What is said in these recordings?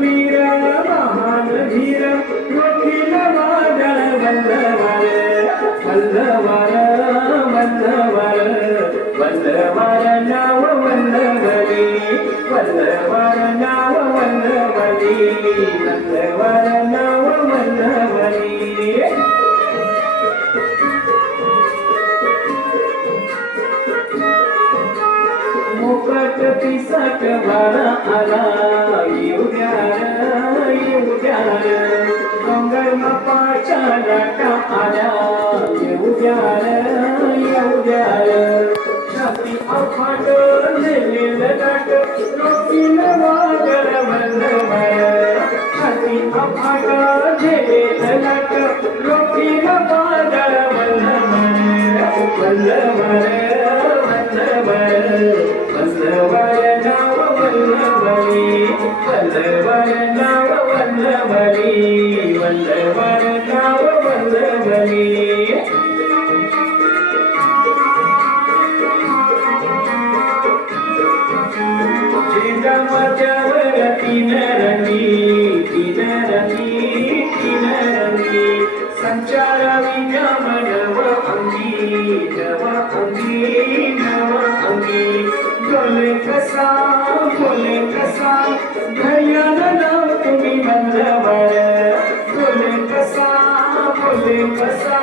वीर महान वीर वकील वादळ वल्लवार वल्लवार वल्लवार वल्लवार नाव वल्लवली वल्लवार नाव वल्लवली वल्लवार नाव वल्लवली मुकट पिसट वारा आला येऊ द्या डोंगर मापाच्या लाटा आल्या येऊ द्या छाती अफाट नेलेल गाठ लोकीन वादळ वल्लवार छाती अफाट नेलेल गाठ लोकीन वादळ वल्लवार वल्लवार वल्लवार नाव वल्लवली वल्लवार नाव वल्लवली वल्लवार नाव वल्लवली माझ्यावर तीन रंगी संचारावी नव अंगी बोले कसा धैर्यान नाव तुम्ही वल्लवार बोले कसा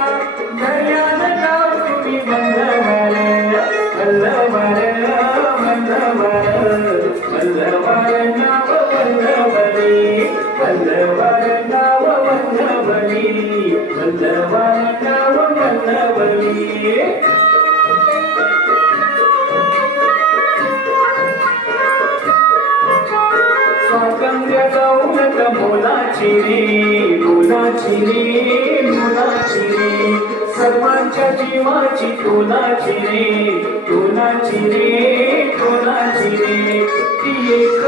धैर्यान नाव तुम्ही वल्लवार वल्लवार वल्लवार नाव वल्लवली वल्लवार नाव वल्लवली वल्लवार नाव वल्लवली स्वातंत्र्य दौलत मोलाची रे सर्वांच्या जीवाची तोलाची रे ती एक